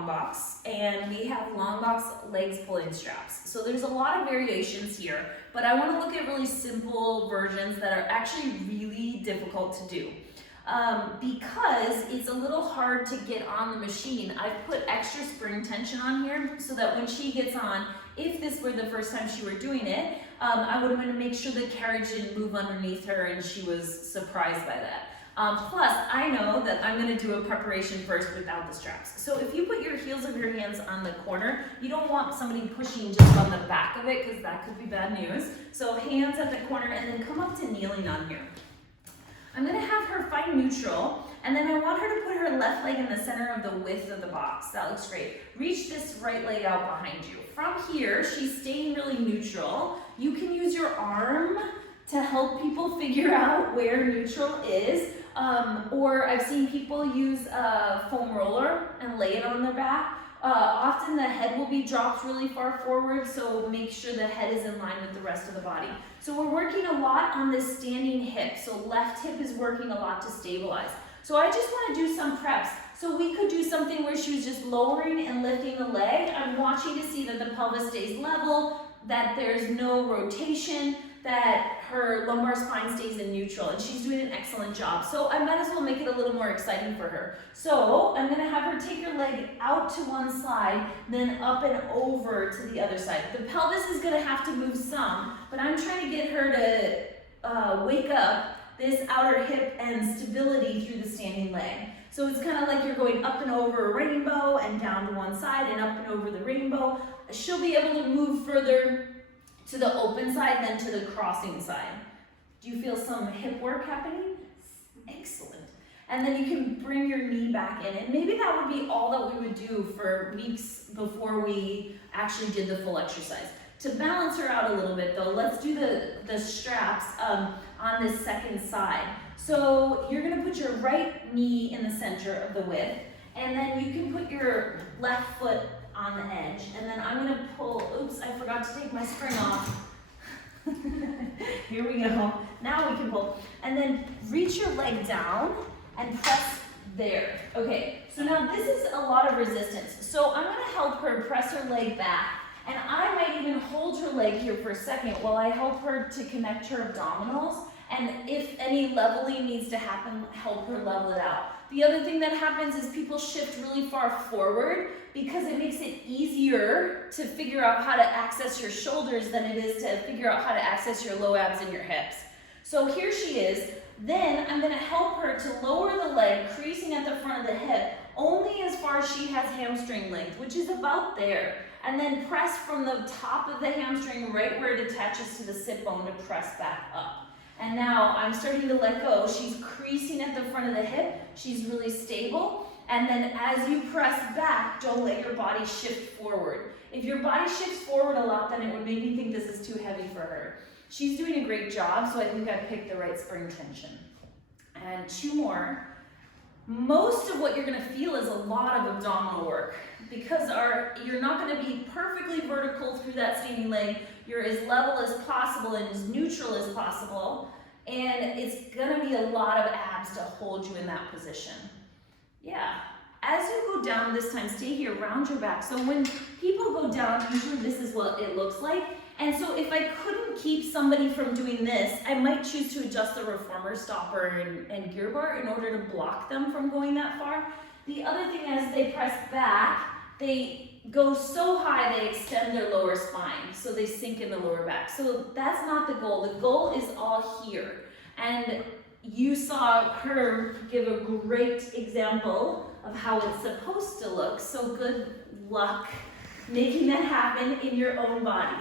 long box, and we have long box legs pull-in straps. So there's a lot of variations here, but I want to look at really simple versions that are actually really difficult to do. Because it's a little hard to get on the machine, I've put extra spring tension on here so that when she gets on, if this were the first time she were doing it, I would want to make sure the carriage didn't move underneath her and she was surprised by that. Plus, I know that I'm going to do a preparation first without the straps. So if you put your heels of your hands on the corner, you don't want somebody pushing just on the back of it because that could be bad news. So hands at the corner and then come up to kneeling on here. I'm going to have her find neutral, and then I want her to put her left leg in the center of the width of the box. That looks great. Reach this right leg out behind you. From here, she's staying really neutral. You can use your arm to help people figure out where neutral is, or I've seen people use a foam roller and lay it on their back. Often the head will be dropped really far forward, so make sure the head is in line with the rest of the body. So we're working a lot on this standing hip, so left hip is working a lot to stabilize. So I just want to do some preps. So we could do something where she was just lowering and lifting the leg. I'm watching to see that the pelvis stays level, that there's no rotation, that her lumbar spine stays in neutral, and she's doing an excellent job. So I might as well make it a little more exciting for her. So I'm going to have her take her leg out to one side, then up and over to the other side. The pelvis is going to have to move some, but I'm trying to get her to wake up this outer hip and stability through the standing leg. So it's kind of like you're going up and over a rainbow and down to one side and up and over the rainbow. She'll be able to move further to the open side than to the crossing side. Do you feel some hip work happening? Excellent. And then you can bring your knee back in, and maybe that would be all that we would do for weeks before we actually did the full exercise. To balance her out a little bit though, let's do the straps on this second side. So you're gonna put your right knee in the center of the width, and then you can put your left foot on the edge, and then I'm gonna pull, oops, I forgot to take my spring off. Here we go. Now we can pull. And then reach your leg down and press there. Okay, so now this is a lot of resistance. So I'm gonna help her press her leg back, and I might even hold her leg here for a second while I help her to connect her abdominals. And if any leveling needs to happen, help her level it out. The other thing that happens is people shift really far forward because it makes it easier to figure out how to access your shoulders than it is to figure out how to access your low abs and your hips. So here she is. Then I'm going to help her to lower the leg, creasing at the front of the hip, only as far as she has hamstring length, which is about there. And then press from the top of the hamstring right where it attaches to the sit bone to press back up. And now I'm starting to let go. She's creasing at the front of the hip. She's really stable. And then as you press back, don't let your body shift forward. If your body shifts forward a lot, then it would make me think this is too heavy for her. She's doing a great job, so I think I picked the right spring tension. And two more. Most of what you're gonna feel is a lot of abdominal work because you're not gonna be perfectly vertical through that standing leg. You're as level as possible and as neutral as possible. And it's gonna be a lot of abs to hold you in that position. Yeah. As you go down this time, stay here, round your back. So when people go down, usually this is what it looks like. And so if I couldn't keep somebody from doing this, I might choose to adjust the reformer, stopper, and gear bar in order to block them from going that far. The other thing as they press back, they go so high they extend their lower spine, so they sink in the lower back. So that's not the goal. The goal is all here. And you saw her give a great example of how it's supposed to look, so good luck making that happen in your own body.